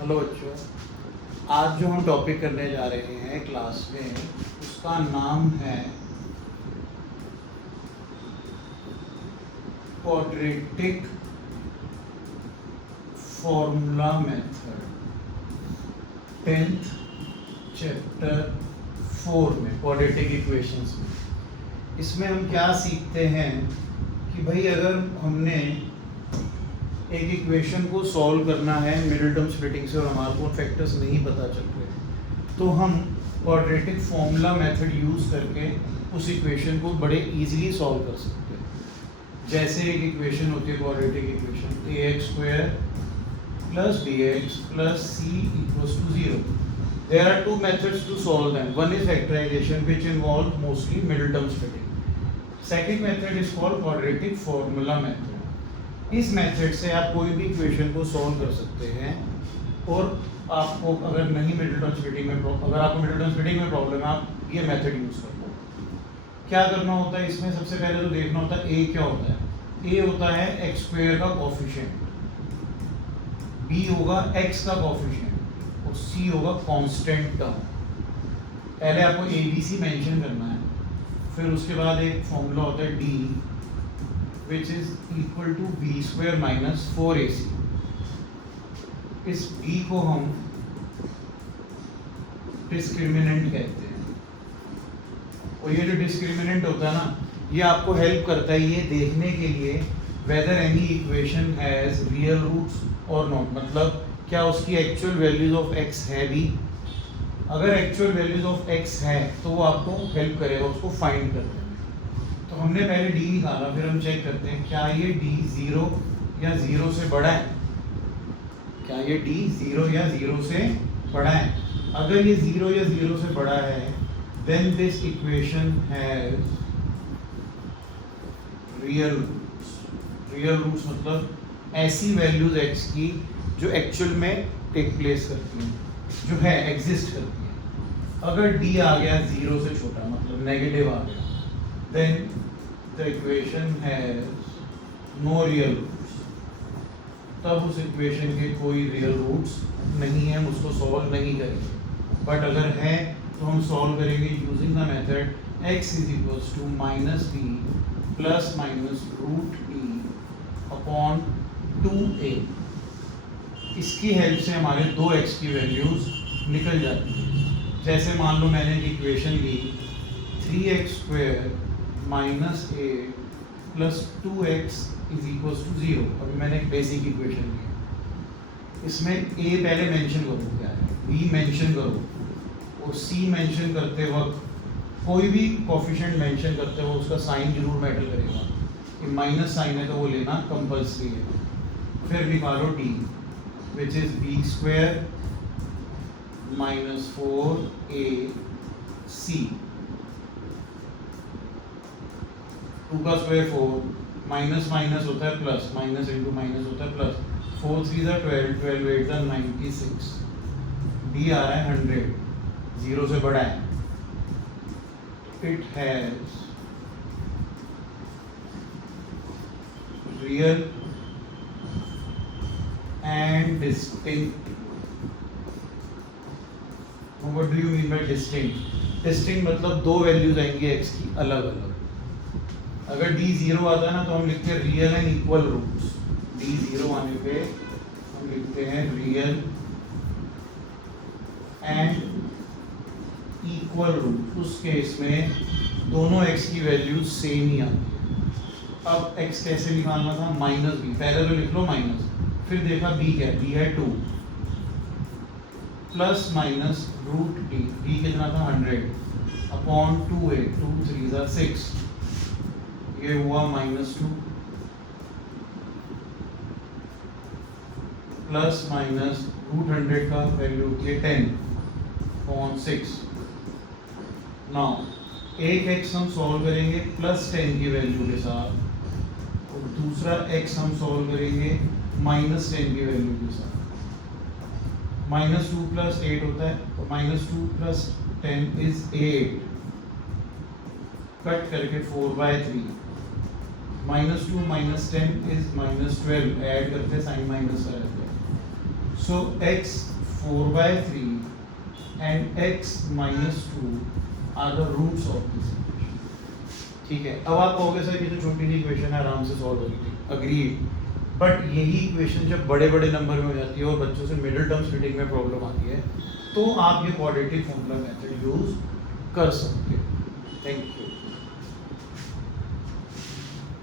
Hello बच्चों, आज जो हम टॉपिक करने जा रहे हैं क्लास में उसका नाम है quadratic formula method. 10th chapter 4 में क्वाड्रेटिक इक्वेशंस में इसमें हम क्या सीखते हैं कि भाई अगर हमने एक इक्वेशन को सॉल्व करना है मिडिल टर्म स्प्लिटिंग से और हमारे को फैक्टर्स नहीं पता चल रहे तो हम क्वाड्रेटिक फॉर्मूला मेथड यूज़ करके उस इक्वेशन को बड़े इजीली सॉल्व कर सकते हैं। जैसे एक इक्वेशन होती है quadratic equation ax² + bx + c = 0। There are two methods to solve them. One is factorization, which involves mostly middle term splitting. Second method is called quadratic formula method. इस method से आप कोई भी इक्वेशन को solve कर सकते हैं और आपको अगर नहीं मिडिल टर्म स्प्लिटिंग में अगर आपको मिडिल टर्म स्प्लिटिंग में प्रॉब्लम है आप ये मेथड यूज़ कर लो। क्या करना होता है इसमें? सबसे पहले तो देखना होता है ए क्या होता है। ए होता है x² का कोफिशिएंट, बी होगा x का कोफिशिएंट और सी होगा कांस्टेंट टर्म। पहले आपको ए बी सी मेंशन करना है, फिर उसके बाद एक फॉर्मूला होता है D which is equal to b² - 4ac। इस b को हम डिस्क्रिमिनेंट कहते हैं और ये जो डिस्क्रिमिनेंट होता है ना ये आपको हेल्प करता है ये देखने के लिए whether any equation has real roots or not, मतलब क्या उसकी एक्चुअल वैल्यूज ऑफ x है भी। अगर एक्चुअल वैल्यूज ऑफ x है तो वो आपको हेल्प करेगा उसको फाइंड करने में। तो हमने पहले d निकाला, फिर हम चेक करते हैं क्या ये d 0 या 0 से बड़ा है। क्या ये d 0 या 0 से बड़ा है? अगर ये 0 या 0 से बड़ा है then this equation has real roots। real roots मतलब ऐसी वैल्यूज x की जो एक्चुअल में टेक प्लेस करती हैं, जो है एग्जिस्ट करती हैं। अगर d आ गया 0 से छोटा मतलब नेगेटिव आ गया then the equation has no real roots। तब उस इक्वेशन के कोई रियल रूट्स नहीं है, हम उसको सॉल्व नहीं करेंगे। बट अगर है तो हम सॉल्व करेंगे using the method x = -b ± √b/2a। इसकी हेल्प से हमारे दो x की वैल्यूज निकल जाती है। जैसे मान लो मैंने एक equation Lee 3x² - a + 2x = 0। अभी मैंने एक बेसिक इक्वेशन ली, इसमें a पहले मेंशन करो क्या है, b मेंशन करो और c मेंशन करते वक्त कोई भी कोफिशिएंट मेंशन करते हुए उसका साइन जरूर मैटर करेगा। कि माइनस साइन है तो वो लेना कंपल्सरी है। फिर निकालो d which is b² - 4ac। 2 का स्क्वायर 4, माइनस माइनस होता है प्लस, माइनस इंटू माइनस होता है प्लस। 4 3 12, 12 8 96। डी आ रहा है 100, 0 से बड़ा है। It has real and distinct. What do you mean by distinct? Distinct मतलब दो वैल्यूज आएंगी x की अलग अलग। अगर d 0 आता है ना तो हम लिखते हैं real and equal roots. d 0 आने पे हम लिखते हैं रियल एंड इक्वल रूट। उस केस में दोनों x की वैल्यू सेम ही आती है। अब x कैसे निकालना था? -b। पहले तो लिख लो माइनस, फिर देखा b क्या है, b है 2 ± √d। d कितना था 100/2a। 2 3 6, ये हुआ -2 प्लस माइनस √100 का वैल्यू होती है 10/6। नाउ एक x हम सॉल्व करेंगे +10 की वैल्यू के साथ और दूसरा x हम सॉल्व करेंगे -10 की वैल्यू के साथ। -2 + 8 होता है और -2 + 10 is 8। कट करके 4/3 -2 - 10 is -12। ऐड करते साइन माइनस का रहता है। सो x 4/3 and x minus 2 are the roots of this equation. ठीक है, अब आप कहोगे सर ये तो छोटी सी इक्वेशन है, आराम से सॉल्व होगी, अग्रीड, बट यही इक्वेशन जब बड़े बड़े नंबर में हो जाती है और बच्चों से मिडिल टर्म स्प्लिटिंग में प्रॉब्लम आती है तो आप ये क्वाड्रेटिक फॉर्मूला मेथड यूज कर सकते हो। Thank you.